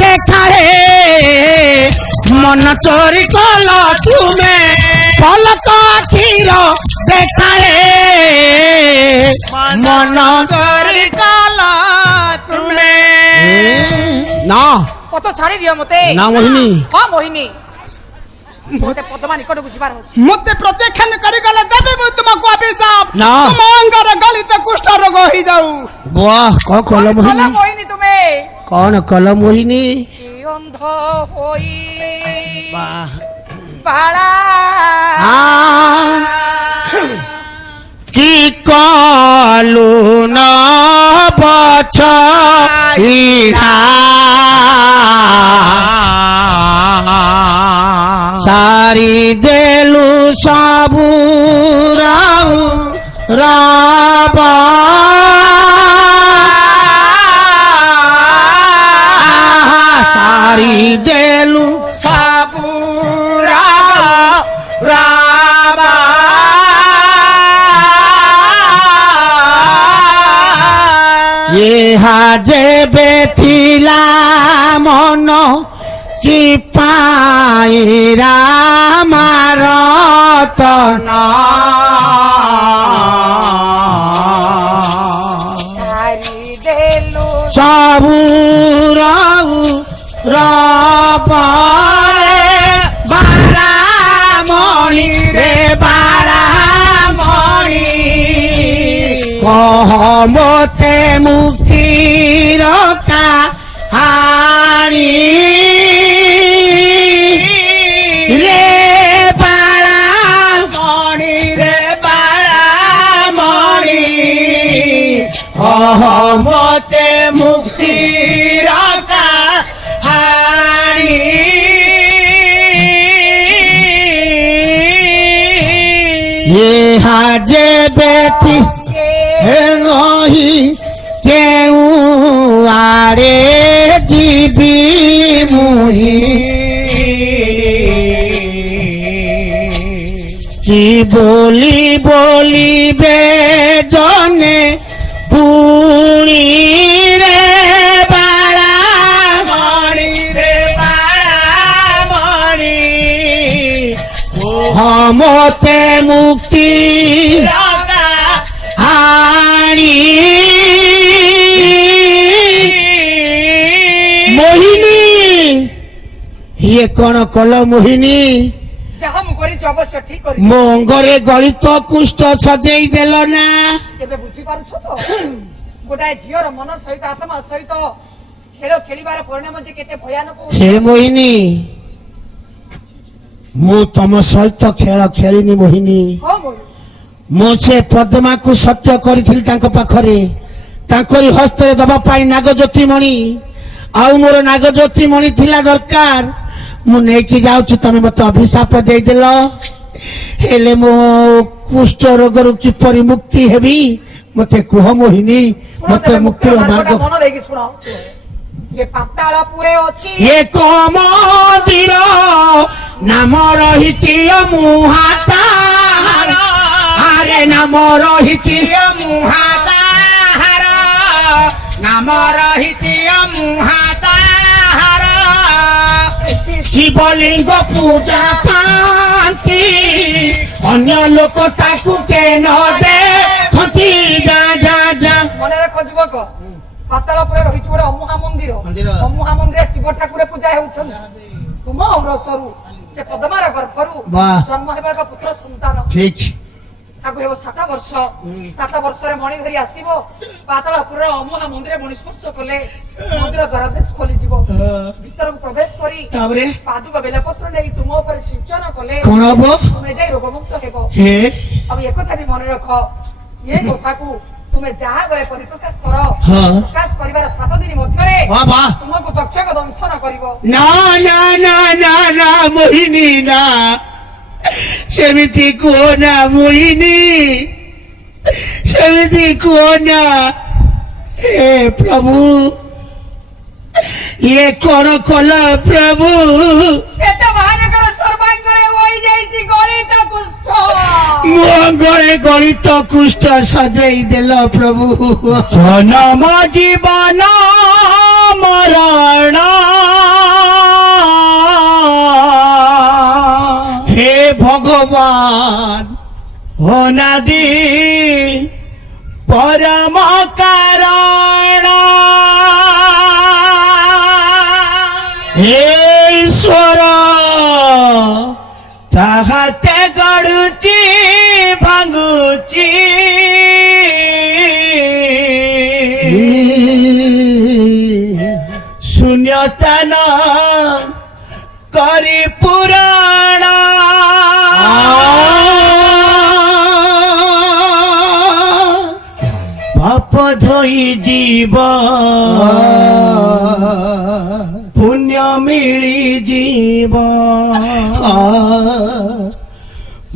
দেখারে মন চোরি কল তুমি পলক আখির দেখারে মন চোরি কল তুমি না কত ছাড়ি দিও মতে না মোহিনী হ্যাঁ মোহিনী মতে পদ্মা নিকট বুঝিবার হচ্ছে মতে প্রত্যেক্ষণ করি গলে দেবে মু তোমাকে অভিশাপ না তুম অঙ্গর গলিতে কুষ্ঠ রোগ হই যাও বাহ কল কল মোহিনী মোহিনী তুমি কোন কল মোহিনী কি অন্ধ হই বাহ পাড়া কি কলু ন বছ সারি দেলু সবু রাউ রাব সারি দেলু সবু রাব ইহা যেবে থিলা মন কি পাইরা মারতন সবু রাউ রবরে বারামণি রে বারামণি কহমতে মুক্তির কাহানি রে বারামণি রে বারামণি কহমতে মুক্তির কাহানি ইহা যে বেতি রহি কেউ আরে জীবি মুহি কি বলি বলিবে জনে পুনি রে বাড়া মণি রে বাড়া মণি হমতে মুক্তি হানি মোহিনী ইয়ে কোন কল মোহিনী যাহা মু করিছি অবশ্য ঠিক করি ମୋ ଅଙ୍ଗରେ ଗଳିତ କୁଷ୍ଠ ସଜେଇ ଦେଲ ନା ଏବେ ବୁଝି ପାରୁଛ ତ ଗୋଟାଏ ଝିଅର ମନ ସହିତ ଆତ୍ମା ସହିତ ଖେଳ ଖେଳିବାର ପରିଣାମ ଯେ କେତେ ଭୟାନକ ହେ ମୋହିନୀ ମୁଁ ତମ ସହିତ ଖେଳ ଖେଳିନି ମୋହିନୀ ହଁ ମୋହିନୀ ମୁଁ ସେ ପଦ୍ମାକୁ ସତ୍ୟ କରିଥିଲି ତାଙ୍କ ପାଖରେ ତାଙ୍କରି ହସ୍ତରେ ଦବା ପାଇଁ ନାଗଜ୍ୟୋତିମଣି ଆଉ ମୋର ନାଗଜ୍ୟୋତିମଣି ଥିଲା ଦରକାର ମୁଁ ନେଇକି ଯାଉଛି ତମେ ମତେ ଅଭିଶାପ ଦେଇଦେଲ ହେଲେ ମୋ କୁଷ୍ଠ ରୋଗରୁ କିପରି ମୁକ୍ତି ହେବି ମତେ କୁହ ମୋହିନୀ ମତେ ମୁକ୍ତିର ମାର୍ଗ ମନ ଦେଇକି ଶୁଣ ଏ ପାତାଳପୁରେ ଅଛି ଏକ ମନ୍ଦିର ନାମ ରହିଛି ମୁହାତାହାର ଆରେ ନାମ ରହିଛି ମୁହାତାହାର ନାମ ରହିଛି ମୁହାତାହାର ଶିବଲିଙ୍ଗ ପୂଜା ପାଆନ୍ତି ଅନ୍ୟ ଲୋକ ତାକୁ କେନ ଦେଖନ୍ତି ଯା ଯା ଯା ମନେ ରଖ ଯୁବକ ପାତାଳପୁରେ ରହିଛି ଗୋଟେ ଅମୁହା ମନ୍ଦିର ଅମୁହା ମନ୍ଦିରରେ ଶିବ ଠାକୁର ପୂଜା ହେଉଛନ୍ତି ତୁମ ଔରସରୁ ସେ ପଦ୍ମାର ଗର୍ଭରୁ ଜନ୍ମ ହେବା ଏକ ପୁତ୍ର ସନ୍ତାନ ଠିକ ତାକୁ ହେବ 7 ବର୍ଷ 7 ବର୍ଷରେ ମଣି ଧରି ଆସିବ ପାତାଳପୁରର ଅମୁହା ମନ୍ଦିର ମଣି ସ୍ପର୍ଶ କଲେ ମନ୍ଦିର ଦ୍ୱାର ଦେଶ ଖୋଲିଯିବ ଭିତରକୁ ପ୍ରବେଶ କରି ତାପରେ ପାଦୁକ ବେଲପତ୍ର ନେଇ ତୁମ ଉପରେ ସିଞ୍ଚନ କଲେ କଣ ହବ ତୁମେ ଯାଇ ରୋଗମୁକ୍ତ ହେବ ହେ ଆଉ ଏକଥା ବି ମନେ ରଖ ଏ କଥାକୁ ତୁମେ ଯାହା ଘରେ ପରିପ୍ରକାଶ କର ପ୍ରକାଶ କରିବାର 7 ଦିନ ମଧ୍ୟରେ ତୁମକୁ ତକ୍ଷକ ଦଂଶନ କରିବ ନା ନା ନା ନା ନା ମୋହିନୀ ନା ସେମିତି କୁହ ନା ମୋହିନୀ ସେମିତି କୁହ ନା हे प्रभु ये कौन कल प्रभु श्वेत महानगर सर्वांगरे होई जाईची गलित कुष्ठ मुंगरे गलित कुष्ठ सजाई देल प्रभु जन्म जीवन মরণ হে ভগবান অনাদি পরম কারণ হে ঈশ্বর তাহাতে গড়ুচি ভাঙুচি শূন্যস্থান କରି পুরাণ পাপ ধୋଇ ଯିବ পুণ্য ମିଳିଯିବ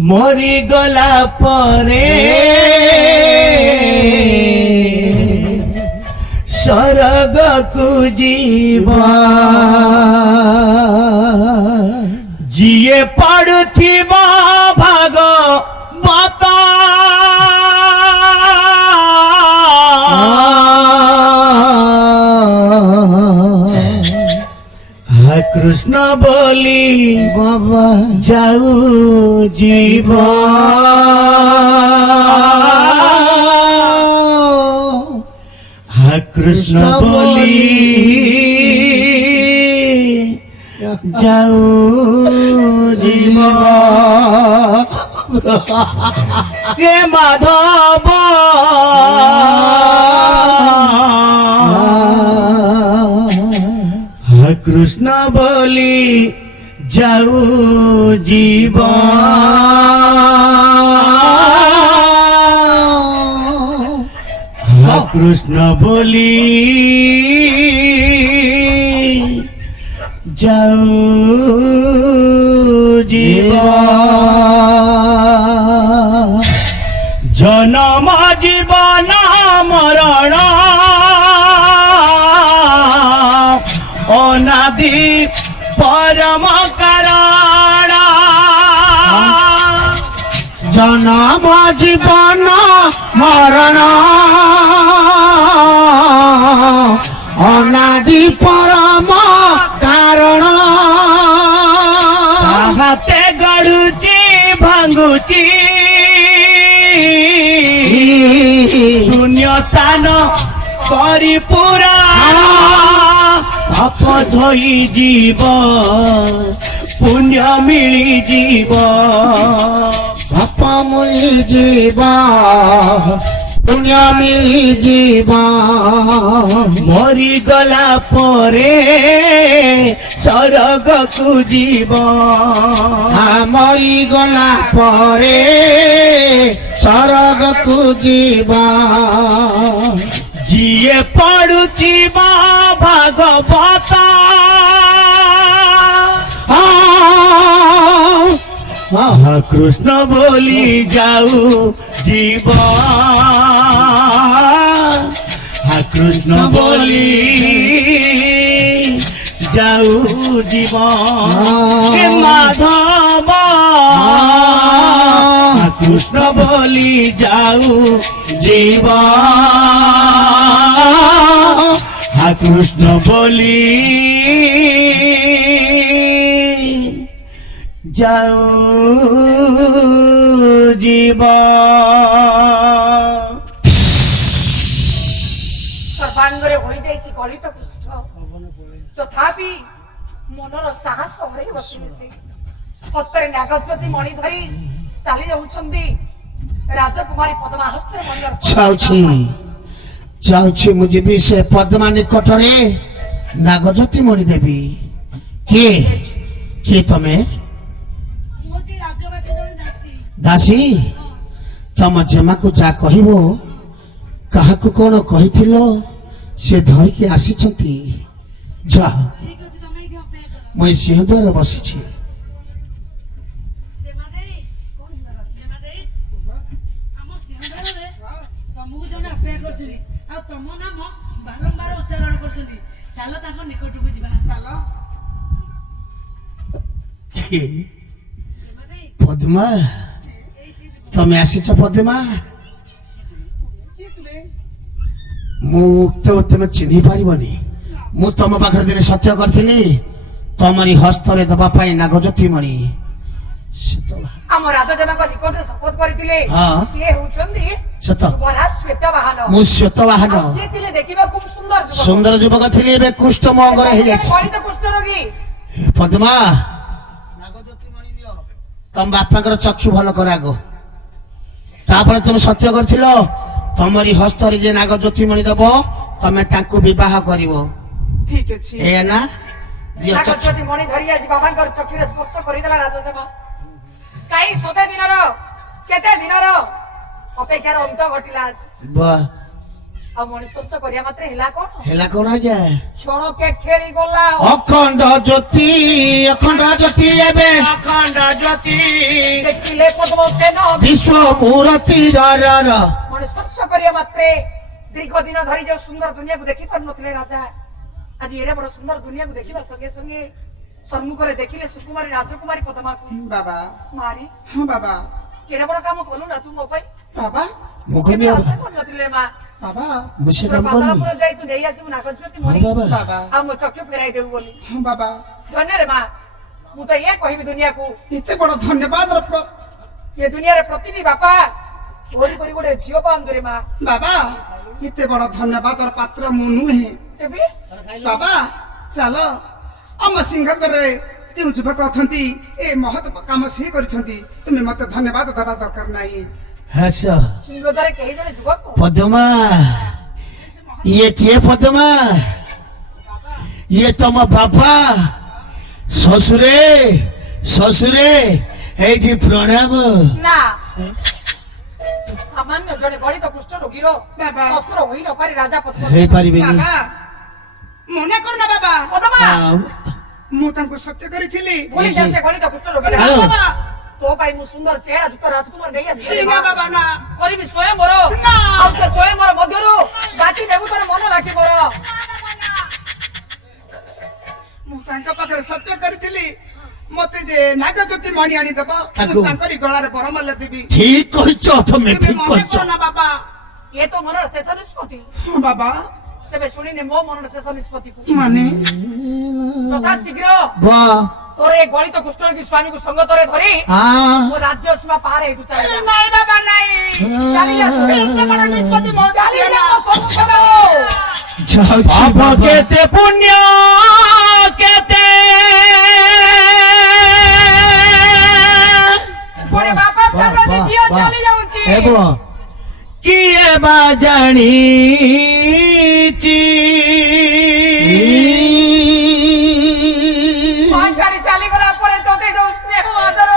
ମରିଗଲା ପରେ ସ୍ୱର୍ଗକୁ ଯିବ ଯିଏ ପଢୁଥିବ ଭାଗବତ ହା କୃଷ୍ଣ ବୋଲି ବାବା ଯାଉ ଯିବ ହା କୃଷ୍ଣ ବୋଲି ଯାଉ ଯିବ হে মাধব হে কৃষ্ণ বলি যাও জীব হে কৃষ্ণ বলি যাও জীব জনম জীবন মরণ অনাদি পরম কারণ জনম জীবন মরণ অনাদি পরম কারণ হাতে গড়ুচি ভাঙুচি শূন্যস্থান କରି পুরাণ পাপ ধୋଇ ଯିବ ପୁଣ୍ୟ ମିଳିଯିବ ପାପ ମିଳିଯିବ ପୁଣ୍ୟ ମିଳିଯିବ ମରିଗଲା ପରେ ସ୍ୱର୍ଗକୁ ଯିବ ମରିଗଲା ପରେ ସ୍ୱର୍ଗକୁ ଯିବ ଯିଏ ପଢୁଥିବ ଭାଗବତ কৃষ্ণ বলি যাও জীব কৃষ্ণ বলি যাও জীব মাধব কৃষ্ণ বলি যাও জীব কৃষ্ণ বলি যাও জীব সর্বাঙ্গরে হয়ে যাইছি গলিত কুষ্ঠ তথাপি মনর সাহস হয়ে বসিছে হস্তরে নাগজ্যোতি মণি ধরি চালি যাচ্ছেন রাজকুমারী পদ্মা হস্তরে মণি যাଉଛି ମୁଁ ଯିବି ସେ ପଦ୍ମା ନିକଟରେ ନାଗଜ୍ୟୋତି ମଣି ଦେବି କିଏ ତମେ ଦାସୀ ତମ ଜେମାକୁ ଯାହା କହିବ କାହାକୁ କଣ କହିଥିଲ ସେ ଧରିକି ଆସିଛନ୍ତି ଯା ମୁଁ ଏ ସିଂହଦ୍ୱାର ବସିଛି ପଦ୍ମା ତମେ ଆସିଛ ପଦ୍ମା ମୁଁ ତମେ ଚିହ୍ନି ପାରିବନି ମୁଁ ତମ ପାଖରେ ଦିନେ ସତ୍ୟ କରିଥିଲି ତମରି ହସ୍ତରେ ଦବା ପାଇଁ ନାଗଜ୍ୟୋତି ମଣି ଆମ ରାଜଜନକ ନିକଟରେ ଶପଥ କରିଥିଲେ ହଁ। ସିଏ ହେଉଛନ୍ତି ସତ। ଯୁବରାଜ ଶ୍ଵେତବାହନ। ମୁଁ ଶ୍ଵେତବାହନ ଆଉ ସିଏ ଥିଲେ ଦେଖିବାକୁ ଖୁବ୍ ସୁନ୍ଦର ଯୁବକ। ସୁନ୍ଦର ଯୁବକ ଥିଲି ଏବେ କୁଷ୍ଠ ମୋ ଅଙ୍ଗରେ ହେଇଯାଇଛି କଳିତ କୁଷ୍ଠ ରୋଗୀ। ପଦ୍ମା ତମ ବାପାଙ୍କର ଚକ୍ଷୁ ଭଲ କର ଆଗ ତାପରେ ତମେ ସତ୍ୟ କରିଥିଲ ତମରି ହସ୍ତରେ ଯେ ନାଗଜ୍ୟୋତି ମଣି ଦବ ତମେ ତାଙ୍କୁ ବିବାହ କରିବ ଠିକ ଅଛି ଏଇଆ ନା ଦିଅ ଚକ୍ଷୁ। ନାଗଜ୍ୟୋତି ମଣି ଧରି ଆଜି ବାବାଙ୍କର ଚକ୍ଷୁରେ ସ୍ପର୍ଶ କରିଦେଲା ରାଜଦେବ। କାଇ ସତେ ଦିନର କେତେ ଦିନର ଅପେକ୍ଷାର ଅନ୍ତ ଘଟିଲା ଆଜି। ବାଃ, ଆଉ ମଣି ସ୍ପର୍ଶ କରିବା ମାତ୍ରେ ହେଲା କଣ ହେଲା କଣ ଆଜ୍ଞା କ୍ଷଣକେ ଖେଳି ଗଲା ଅଖଣ୍ଡ ଜ୍ୟୋତି ଏବେ ଅଖଣ୍ଡ ଜ୍ୟୋତି ଦେଖିଲେ ପଦ୍ମସେନ ବିଶ୍ୱ ମୂରତି ମଣି ସ୍ପର୍ଶ କରିବା ମାତ୍ରେ ଦୀର୍ଘ ଦିନ ଧରି ଯୋଉ ସୁନ୍ଦର ଦୁନିଆକୁ ଦେଖି ପାରୁନଥିଲେ ରାଜା ଆଜି ଏଡେ ବଡ ସୁନ୍ଦର ଦୁନିଆକୁ ଦେଖିବା ସଙ୍ଗେ ସଙ୍ଗେ ସମ୍ମୁଖରେ ଦେଖିଲେ ସୁକୁମାରୀ ରାଜକୁମାରୀ ପଦ୍ମାକୁ। ବାବା ମାରି ହଁ ବାବା କେଡେ ବଡ କାମ କଲୁ ନା ତୁ ମୋ ପାଇଁ। ବାବା ମୁଁ କହିବି କେବେ ଆଶା କରିନଥିଲେ ମା। ବାବା ମୁଁ ସେ ତୋର କାମ କରିବି ପାତାଳପୁର ଯାଇ ତୁ ନେଇ ଆସିବୁ ନାଗଜ୍ୟୋତି ହଁ ମଣି ବାବା ବାବା ଆଉ ମୋ ଚକ୍ଷୁ ଫେରାଇ ଦେବୁ ବୋଲି। ହଁ ବାବା ଧନ୍ୟରେ ମା ମୁଁ ତ ଏଇଆ କହିବି ଦୁନିଆକୁ ଏତେ ବଡ ଧନ୍ୟବାଦ ଏ ଦୁନିଆରେ ପ୍ରତିଟି ବାପା ଭରି କରି ଗୋଟେ ଝିଅ ପାଆନ୍ତୁ ରେ ମା। ବାବା ଏତେ ବଡ ଧନ୍ୟବାଦର ପାତ୍ର ମୁଁ ନୁହେଁ ତେବେ ବାବା ଚାଲ ଆମ ସିଂହଦରେ ଯେଉଁ ଯୁବକ ଅଛନ୍ତି ଏ ମହତ କାମ ସିଏ କରିଛନ୍ତି ତୁମେ ମତେ ଧନ୍ୟବାଦ ଦେବା ଦରକାର ନାହିଁ ହାସ ସିଂହଦ୍ୱାରେ କେହି ଜଣେ ଯୁବକ ପଦ୍ମା ଇଏ କିଏ ପଦ୍ମା ଇଏ ତମ ବାପା ଶ୍ୱଶୁରେ ଶ୍ୱଶୁରେ ଏଇଠି ପ୍ରଣାମ ନା ସାମାନ୍ୟ ଜଣେ ଗଳିତ କୁଷ୍ଠ ରୋଗୀର ବାବା। ଶ୍ୱଶୁର ହୋଇ ନପାରି ରାଜା ପଦ୍ମ ହେଇପାରିବେନି ବାବା ମନେ କର ନା ବାବା ପଦ୍ମା ମୁଁ ତାଙ୍କୁ ସତ୍ୟ କରିଥିଲି ଭୁଲି ଯା ସେ ଗଳିତ କୁଷ୍ଠ ରୋଗୀ ହ୍ୟାଲୋ। ବାବା ତୋ ପାଇଁ ମୁଁ ସୁନ୍ଦର ଚେହେରା ଯୁକ୍ତ ରାଜକୁମାର ନେଇ ଆସିବି ନା ବାବା ନା କରିବି ସ୍ୱୟଂ ମୋର ନା। ଆଉ ସେ ସ୍ୱୟଂ ମୋର ମଧ୍ୟରୁ ବାଛି ଦେବୁ ତୋର ମନ ଲାଗି ମୋର ମୁଁ ତାଙ୍କ ପାଖରେ ସତ୍ୟ କରିଥିଲି ମତେ ଯେ ନାଗଜ୍ୟୋତି ମଣି ଆଣିଦବ ତାକୁ। ମୁଁ ତାଙ୍କରି ଗଳାରେ ବରମାଲ୍ୟ ଦେବି ଠିକ କହିଛ ତମେ ତୁମେ ଠିକ ମନେ କହିଛ କର ନା ବାବା ଏ ତ ମନର ଶେଷ ନିଷ୍ପତ୍ତି ହଁ ବାବା ତେବେ ଶୁଣିନେ ମୋ ମନର ଶେଷ ନିଷ୍ପତ୍ତିକୁ ମାନେ ଯଥା ଶୀଘ୍ର ବାଃ ତୋର ଏ ଗଳିତ କୁଷ୍ଠରୋଗୀ ସ୍ୱାମୀକୁ ସଙ୍ଗତରେ ଧରି ହଁ ମୋ ରାଜ୍ୟ ସୀମା ପାର ହେଇତୁ ଚାଲି ଯା। ନାଇଁ ବାବା ନାଇଁ ଚାଲି ଯା ତୁ। ଏତେ ବଡ ନିଷ୍ପତ୍ତି ମୋ ଚାଲି ଯା ମୋ ସମ୍ମୁଖରୁ। ଯାଉଛି ପାପ ବାବା। କେତେ ପୁଣ୍ୟ କେତେ ପୁଣି ବାପା ପ୍ରତି ଝିଅ ଚାଲି ଯାଉଛି ହେବ କିଏ ବା ଜାଣିଛି ମା ଛାଡି ଚାଲିଗଲା ପରେ ତୋତେ ଯୋଉ ସ୍ନେହ ଆଦର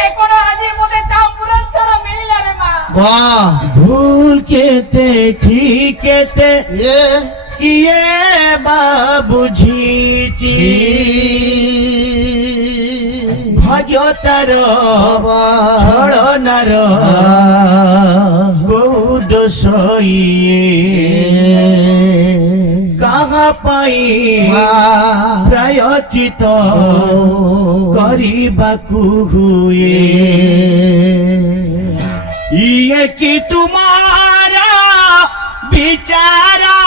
ଏ କଣ ଆଜି ମତେ ତା ପୁରସ୍କାର ମିଳିଲା ରେ ମା। ବାଃ ভুল কেতে ঠিক কেতে ଇଏ কিয়ে বা বুঝিছি ভাগ্য তার ছড়নার কৌদ সইয়ে কাহা পাই প্রায়চিত করিবাকু হুয়ে ये कि तुम्हारा बिचारा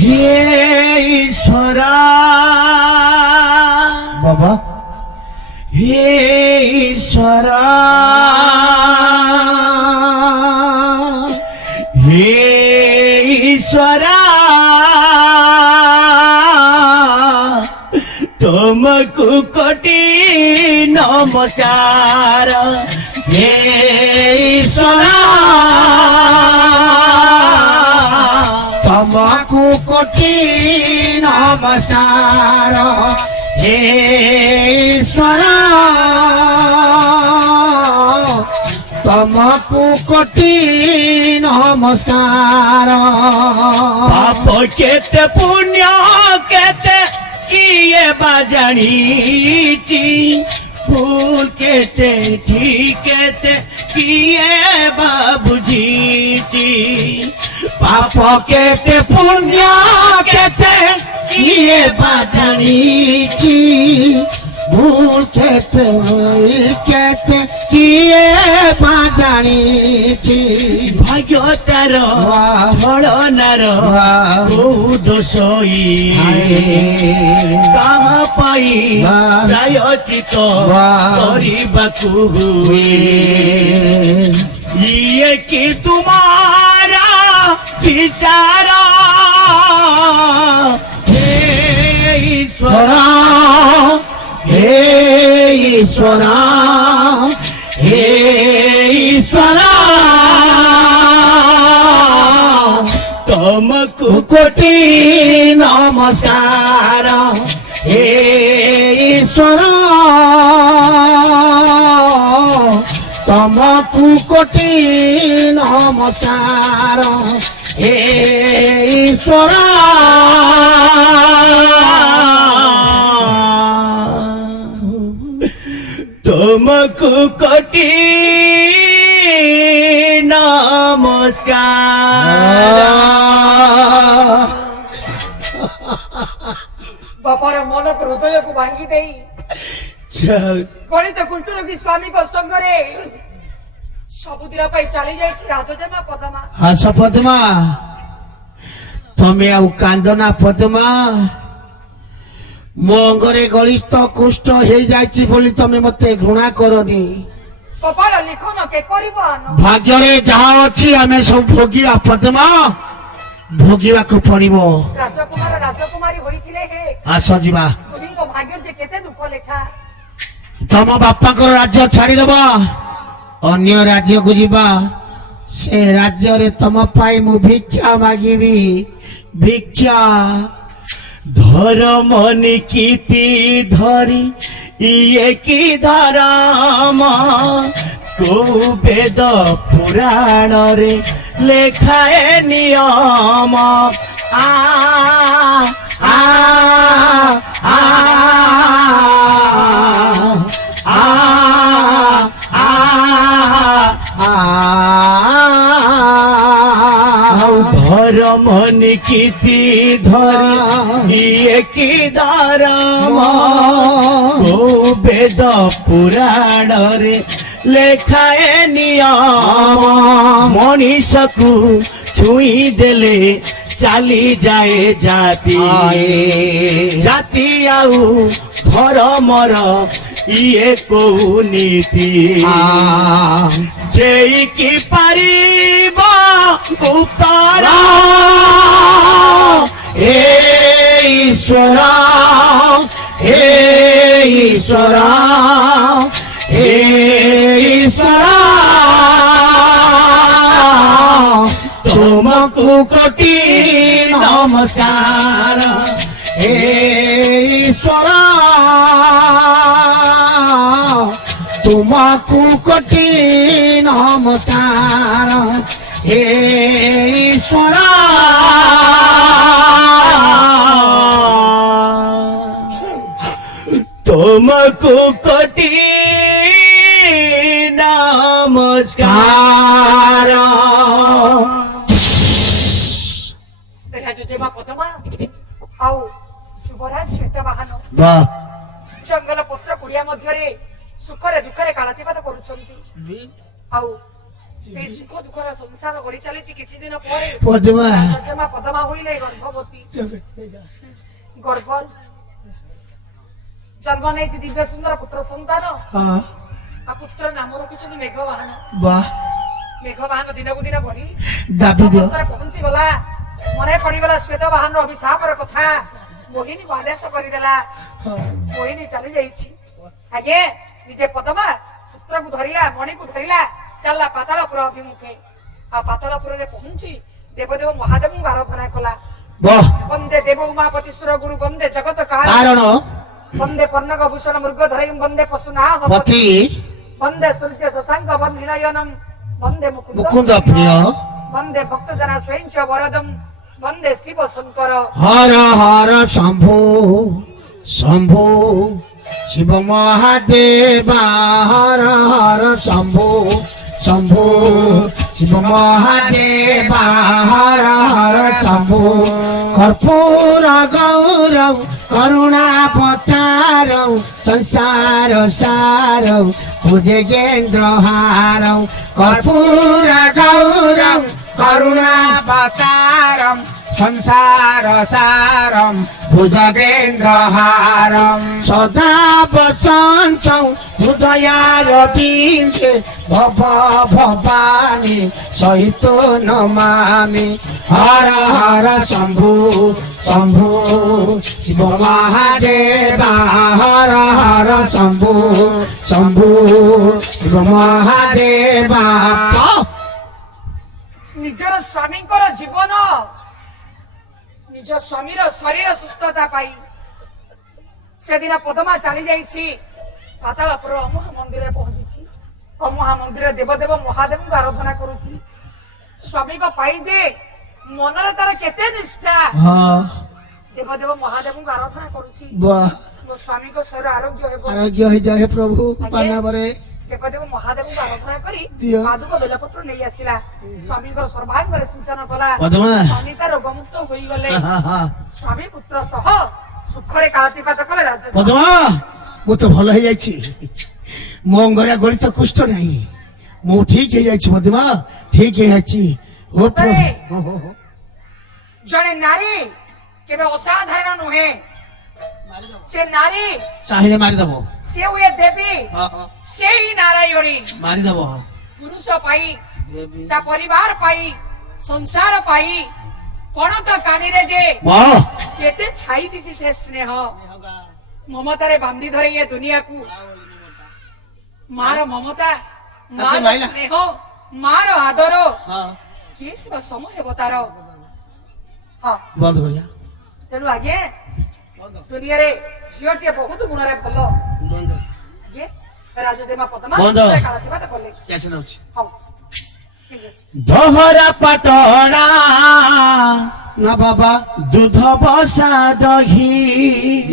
हे ईश्वरा বাবা हे ईश्वरा हे ईश्वरा तुमको कोटि नमस्कार हे ईश्वरा ତମକୁ କୋଟି ନମସ୍କାର ହେ ଈଶ୍ୱର ତମକୁ କୋଟି ନମସ୍କାର पाप केते पुण्य केते किए बा जानीची भूल केते ठीक केते किए बा बुझीची ପାପ କେତେ ପୁଣ୍ୟ କେତେ କିଏ ବା ଜାଣିଛି ভুল কেতে কেতে কিয়ে মা জানিছি ভাগ্য তার ফল নার କୋଉ ଦୋଷଇ କାହା ପାଇଁ ପ୍ରାୟଚିତ କରିବାକୁ ହୁଏ ଇଏ କି ତୁମାରା ବିଚାର ହେ ଈଶ୍ୱର হে ঈশ্বর হে ঈশ্বর ତମକୁ কোটি নমস্কার হে ঈশ্বর তমকু কোটি নমস্কার হে ঈশ্বর ତୁମକୁ କୋଟି ନମସ୍କାର ବାପାର ମନକୁ ହୃଦୟକୁ ଭାଙ୍ଗି ଦେଇ ଗଣିତ କୁଷ୍ଠରୋଗୀ ସ୍ୱାମୀଙ୍କ ସଙ୍ଗରେ ସବୁଦିନ ପାଇଁ ଚାଲି ଯାଇଛି ରାଜଜେମା ପଦମା। আচ্ছা পদ্মা তুমি ଆଉ কান্দ না পদ্মা ମୋ ଅଙ୍ଗରେ ଗଳିସ୍ଥ କୁଷ୍ଠ ହେଇଯାଇଛି ବୋଲି ତମେ ମତେ ଘୃଣା କରନି କପାଳ ଲିଖନ କେ କରିବ ଆନ ଭାଗ୍ୟରେ ଯାହା ଅଛି ଆମେ ସବୁ ଭୋଗିବା ପଦ୍ମା ଭୋଗିବାକୁ ପଡିବ ରାଜକୁମାର ରାଜକୁମାରୀ ହୋଇଥିଲେ ହେ ଆସ ଯିବା ଦୁହିଁଙ୍କ ଭାଗ୍ୟରେ ଯେ କେତେ ଦୁଃଖ ଲେଖା। ତମ ବାପାଙ୍କର ରାଜ୍ୟ ଛାଡିଦବ ଅନ୍ୟ ରାଜ୍ୟକୁ ଯିବା ସେ ରାଜ୍ୟରେ ତମ ପାଇଁ ମୁଁ ଭିକ୍ଷା ମାଗିବି ଭିକ୍ଷା ଧର୍ମ ନିକିତି ଧରି ଇଏ କି ଧରମ କୋଉ ବେଦ ପୁରାଣରେ ଲେଖାଏ ନିୟମ ଆ ଆ ଆ ধর্ম নিকিতি ধরি ইয়ে কি ধর্ম কোউ বেদ পুরাণরে লেখাଏ নিয়ম মଣିষକୁ ଛୁଇଁ ଦେଲେ ଚାଲି ଯାଏ ଜାତି ଜାତି ଆଉ ଧର୍ମର ଇଏ କୋଉ ନୀତି ଯେଇକି ପାରିବ ଉତ୍ତର হে ঈশ্বর হে ঈশ্বর হে ঈশ্বর তোমাকু কোটি নমস্কার হে ঈশ্বর তোমাকু কোটি নমস্কার হে ঈশ্বর तुमको कोटि नमस्कार ରାଜଜେମା ପଦମା ଆଉ ଯୁବରାଜ ଶ୍ଵେତବାହନ ବାଃ ଜଙ୍ଗଲ ପତ୍ର କୁଡ଼ିଆ ମଧ୍ୟରେ ସୁଖରେ ଦୁଃଖରେ କାଳାତିପାତ କରୁଛନ୍ତି ଆଉ ସେଇ ସୁଖ ଦୁଃଖର ସଂସାର ଗଢି ଚାଲିଛି। କିଛି ଦିନ ପରେ ପଦ୍ମା ରାଜଜେମା ପଦମା ହୋଇଲେ ଗର୍ଭବତୀ ଗର୍ଭ ଜନ୍ମ ନେଇଛି ଦିବ୍ୟ ସୁନ୍ଦର ପୁତ୍ର ସନ୍ତାନ ହଁ ଆଉ ପୁତ୍ର ନାମ ରଖିଛନ୍ତି ମେଘବାହନ। ବାଃ ମେଘବାହନ ଦିନକୁ ଦିନ ବଢି ଦାବି ଦିଅ ବର୍ଷରେ ପହଞ୍ଚି ଗଲା। ମନେ ପଡିଗଲା ଶ୍ଵେତବାହନର ଅଭିଶାପର କଥା। ମୋହିନୀ ଆଦେଶ କରିଦେଲା, ମୋହିନୀ ଚାଲି ଯାଇଛି। ଆଜ୍ଞା ନିଜେ ପଦମା ପୁତ୍ରକୁ ଧରିଲା, ମଣିକୁ ଧରିଲା, ଚାଲିଲା ପାତାଳପୁର ଅଭିମୁଖେ। ଆଉ ପାତାଳପୁରରେ ପହଞ୍ଚି ଦେବଦେବ ମହାଦେବଙ୍କୁ ଆରାଧନା କଲା। ବାଃ ବନ୍ଦେ ଦେବ ଉମାପତି ସୁର ଗୁରୁ ବନ୍ଦେ ଜଗତ କାରଣ ବନ୍ଦେ ପର୍ଣ୍ଣକ ଭୂଷଣ ମୃଗ ଧରି ବନ୍ଦେ ପଶୁନାହ ପତି ବନ୍ଦେ ସୂର୍ଯ୍ୟ ଶଶାଙ୍କ ବନ୍ଦିନୟନମ ବନ୍ଦେ ମୁକୁନ୍ଦ ପ୍ରିୟ ବନ୍ଦେ ଭକ୍ତ ଜନ ସ୍ୱୟଂ ବରଦମ ବନ୍ଦେ ଶିବ ଶଙ୍କର। ହର ହର ଶମ୍ଭୁ ଶମ୍ଭୁ ଶିବ ମହାଦେବା ହର ହର ଶମ୍ଭୁ ଶମ୍ଭୁ ଶିବ ମହାଦେବା ହର ହର ଶମ୍ଭୁ କର୍ପୂର ଗୌରବ କରୁଣାବତାର ସଂସାର সারম ভুজগেন্দ্রহারম কর্পূর গৌরম করুণাবতারম সংসার সারম ভুজগেন্দ্রহারম সদা বসন্তম হৃদয়ার বিন্দে ভব ভবানী সহিত নমামি হর হর শম্ভু শম্ভু শিব মহাদেবা হর হর শম্ভু শম্ভু শিব মহাদেবা ନିଜର ସ୍ୱାମୀଙ୍କର ଜୀବନ ନିଜ ସ୍ୱାମୀର ଶରୀର ସୁସ୍ଥତା ପାଇଁ ସେଦିନ ପଦ୍ମା ଚାଲି ଯାଇଛି ପାତାଳପୁର ଅମୁହା ମନ୍ଦିରରେ ପହଞ୍ଚିଛି। ଅମୁହା ମନ୍ଦିରରେ ଦେବଦେବ ମହାଦେବଙ୍କୁ ଆରାଧନା କରୁଛି। ସ୍ୱାମୀଙ୍କ ପାଇଁ ଯେ ମନରେ ତାର କେତେ ନିଷ୍ଠା, ହଁ ଦେବଦେବ ମହାଦେବଙ୍କୁ ଆରାଧନା କରୁଛି। ବାଃ ମୋ ସ୍ୱାମୀଙ୍କ ଶରୀର ଆରୋଗ୍ୟ ହେବ। ଆରୋଗ୍ୟ ହେଇଯାଏ ହେ ପ୍ରଭୁ ପାନାବରେ ଦେବଦେବ ମହାଦେବଙ୍କୁ ଆରାଧନା କରି ଦିଅ। ପାଦୁକ ବେଲପତ୍ର ନେଇ ଆସିଲା। ସ୍ୱାମୀଙ୍କର ସର୍ବାଙ୍ଗରେ ସିଞ୍ଚନ କଲା। ପଦ୍ମା ସ୍ୱାମୀ ତାର ରୋଗମୁକ୍ତ ହୋଇଗଲେ। ହଁ, ହଁ। ସ୍ୱାମୀ ପୁତ୍ର ସହ ସୁଖରେ କାଳତିପାତ କଲେ ରାଜା। ପଦ୍ମା ମୁଁ ତ ଭଲ ହେଇଯାଇଛି, ମୋ ଅଙ୍ଗରା ଗଳିତ କୁଷ୍ଠ ନାହିଁ, ମୁଁ ଠିକ ହେଇଯାଇଛି ପଦ୍ମା, ଠିକ ହେଇଯାଇଛି। ଓ ସତରେ ପ୍ରଭୁ ଜଣେ ନାରୀ କେବେ ଅସାଧାରଣ ନୁହେଁ। ସେ ନାରୀ ଚାହିଁଲେ ମାରିଦବ, ସେ ହୁଏ ଦେବୀ, ସେ ହିଁ ନାରାୟଣୀ। ମାରିଦବ ପୁରୁଷ ପାଇଁ, ତା ପରିବାର ପାଇଁ, ସଂସାର ପାଇଁ ପଣତ କାନିରେ ଯେ କେତେ ଛାଇ ଦିଛି ସେ ସ୍ନେହ ମମତାରେ ବାନ୍ଧି ଧରେ ଏ ଦୁନିଆକୁ। ମାର ମମତା, ମାର ସ୍ନେହ, ମାର ଆଦର କିଏ ସେବା ସମୟ ହେବ ତାର। ହଁ ବନ୍ଦ କରିବା ତେଣୁ ଆଜ୍ଞା ଦୁନିଆରେ ଝିଅଟିଏ ବହୁତ ଗୁଣରେ ଭଲ। ଆଜ୍ଞା ରାଜଜେମା ପଦ୍ମା ବନ୍ଦ। କାଳତିପାତ କଲେ। କ୍ୟାସ ନଉଛି ହଉ ଠିକ ଅଛି। ଦହରା ପାଟଣା ନା ବାବା ଦୁଧ ବସା ଦହି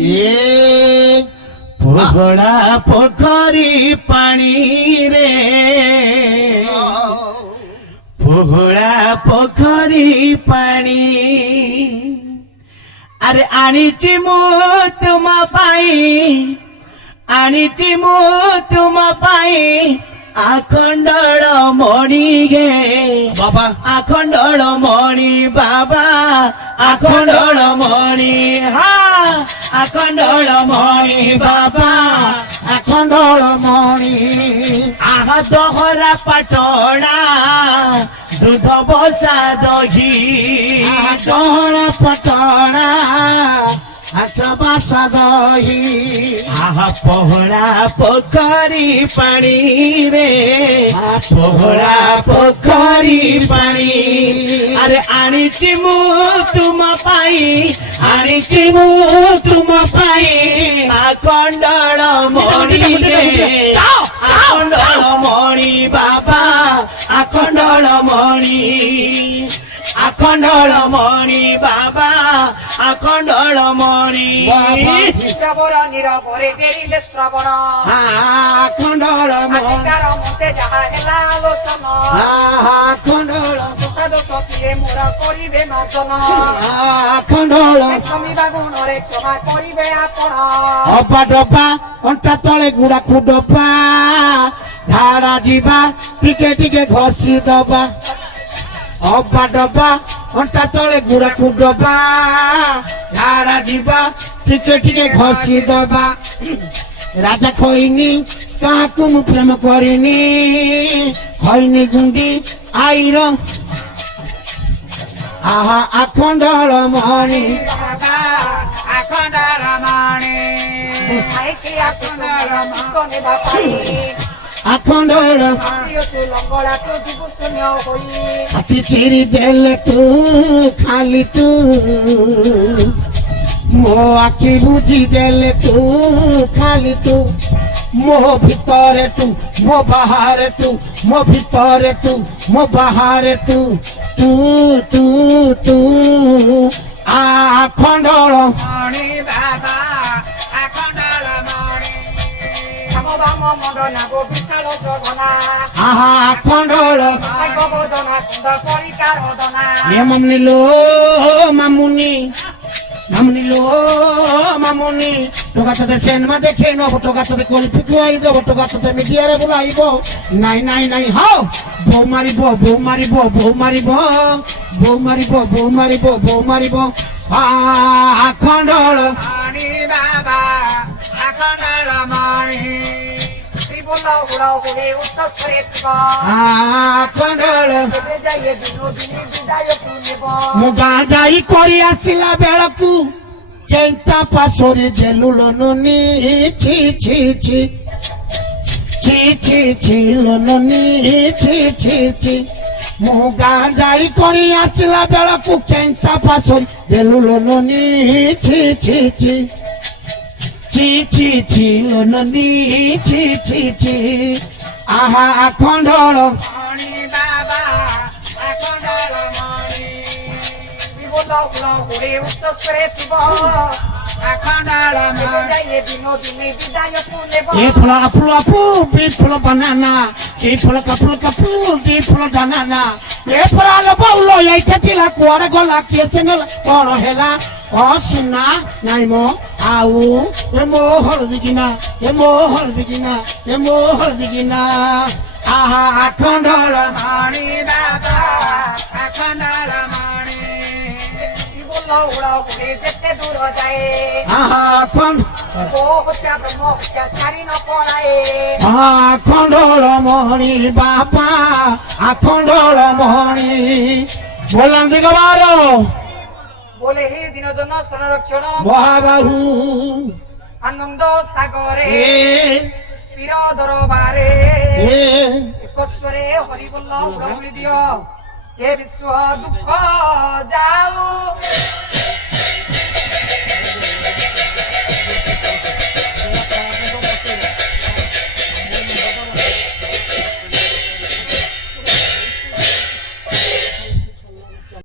ଏ ପୋହଳା ପୋଖରୀ ପାଣିରେ ପୋହଳା ପୋଖରୀ ପାଣି ଆରେ ଆଣିଛି ମୁଁ ତୁମ ପାଇଁ ଆଣିଛି ମୁଁ ତୁମ ପାଇଁ ଆଖଣ୍ଡଳ ମଣି गे ବାବା ଆଖଣ୍ଡଳ ମଣି ବାବା ଆଖଣ୍ଡଳ ମଣି ହଁ ଆଖଣ୍ଡଳ ମଣି ବାବା ଆଖଣ୍ଡଳ ମଣି ଆହା ଦହରା ପାଟଣା ଦୁଧ ବସା ଦହି ଦହର ପଟଣା ହାତ ବାସା ଦହି ଆହା ପହଳା ପୋଖରୀ ପାଣିରେ ପହଳା ପୋଖରୀ ପାଣି ଆରେ ଆଣିଛି ମୁଁ ତୁମ ପାଇଁ ଆଣିଛି ମୁଁ ତୁମ ପାଇଁ ଆଖଣ୍ଡଳ ମଣି ଆଖଣ୍ଡଳ ମଣି ବାବା ଆଖଣ୍ଡଳ ମଣି ଆଖଣ୍ଡଳ ମଣି ବାବା ଆଖଣ୍ଡଳ ମଣି ଶ୍ରାବଣ ନିରବରେ ଡେରିଲେ ଶ୍ରାବଣ ଆଖଣ୍ଡଳ ମଣି ଅଧିକାର ମତେ ଯାହା ହେଲା ଆଲୋଚନ ଆଖଣ୍ଡଳ ଦୁଃଖ ଦୁଃଖ କିଏ ମୋର କରିବେ ନର୍ଜନ ଆଖଣ୍ଡଳ କ୍ଷମିବା ଗୁଣରେ କ୍ଷମା କରିବେ ଆପଣ ଅବା ଡବା ଅଣ୍ଟା ତଳେ ଗୁଡାକୁ ଡବା ଝାଡା ଯିବା ଟିକେ ଟିକେ ଘଷି ଦବା ଅବା ଡବା ଅଣ୍ଟା ତଳେ ଗୁଡାକୁ ଡବା ଝାଡା ଯିବା ଟିକେ ଟିକେ ଘଷି ଦବା ରାଜା ଖଇନି କାହାକୁ ମୁଁ ପ୍ରେମ କରିନି ଖଇନି ଗୁଣ୍ଡି ଆଇର ଆହା ଆଖଣ୍ଡଳ ମଣି ଆଖଣ୍ଡଳ ମଣି ଖାଇକି ଆଖଣ୍ଡଳ ମାଂସ ନେବା ପାଇଁ ଆଖଣ୍ଡଳ ତୁ ଲଙ୍ଗଳା ତୁ ଯିବୁ ଶୂନ୍ୟ ହୋଇ ହାତୀ ଚିରି ଦେଲେ ତୁ ଖାଲି ତୁ ମୋ ଆଖି ବୁଝି ଦେଲେ ତୁ ଖାଲି ତୁ ମୋ ଭିତରେ ତୁ ମୋ ବାହାରେ ତୁ ମୋ ଭିତରେ ତୁ ମୋ ବାହାରେ ତୁ ତୁ ତୁ ତୁ ଆଖଣ୍ଡଳ ମଣି ବାବା ଆଖଣ୍ଡଳ ମଣି ସମବାମ ମଣ୍ଡନା ଗୋ ବିଶାଳ ଜଗନା ଆହା ଆଖଣ୍ଡଳ ଭାଗ ବୋଧନା କୁନ୍ଦ ପରିକାର ଦନା ଏ ମାମୁନି ଲୋ ମାମୁନି ମାମୁନି আইলো মামুনি টোকাতে সিনেমা দেখে নেব টোকাতে কলপি খুয়াই দেব টোকাতে মিডিয়ারে বলাইব নাই নাই নাই হাও বউ মারিব বউ মারিব বউ মারিব বউ মারিব বউ মারিব বউ মারিব আখণ্ডল মণি বাবা আখণ্ডল মণি ত্রিবল উড়া উড়ে উত্তরে আখণ্ডল ଏବେ ଯାଇ ବିନୋଦିନୀ ବିଦାୟ ନେବ ମୁଁ ଗାଁ ଯାଇ କରି ଆସିଲା ବେଳକୁ କେନ୍ତା ପାଶୋରି ଦେଲୁ ଲୋନନି ଛି ଛି ଛି ଛି ଛି ଛି ଲୋନନି ଛି ଛି ଛି ମୁଁ ଗାଁ ଯାଇ କରି ଆସିଲା ବେଳକୁ କେନ୍ତା ପାଶୋରି ଦେଲୁ ଲୋନନି ଛି ଛି ଛି ছি ছি ছি লোননি ছি ছি ছি আহা আখণ্ডল মণি বাবা আখণ্ডল মণি ত্রিবল উড়া উড়ে উত্তরে ଥିବ আখণ্ডল ଏବେ মণি ଯାଇ ବିନୋଦିନୀ ବିଦାୟ ନେବ ଏ ଫଳ ଆପଲ ଆପୁ ବି ଫଳ বানানা এই ফল কাপুল কাপু দি ফল ডানানা এ ফল আলো বাউলো এইটা ଥିଲା কুয়ারে গলা কে সেনল বড় হেলা ও সুনা নাই মো আউ এ মো হলদি কিনা এ মো হলদি কিনা এ মো হলদি কিনা আহা আখণ্ডল মণি বাবা আখণ্ডল মণি ত্রিবল উড়া উড়ে যেতে দূর যায় আহা আখণ্ড ଓ ହତ୍ୟା ବ୍ରହ୍ମ ହତ୍ୟା ଛାଡ଼ି ନ ପଳାଏ আখণ্ডল মণি বাপা আখণ্ডল মণি বললাম দিগবার ବୋଲେ ହେ ଦିନ ଜନ ସଂରକ୍ଷଣ মহাবাহু ଆନନ୍ଦ ସାଗରେ এ ପୀର ଦରବାରେ এ ଏକସ୍ୱରେ ହରିବୋଲ ଉଡ଼ାଉଳି ଦିଅ ଏ ବିଶ୍ୱ ଦୁଃଖ ଯାଉ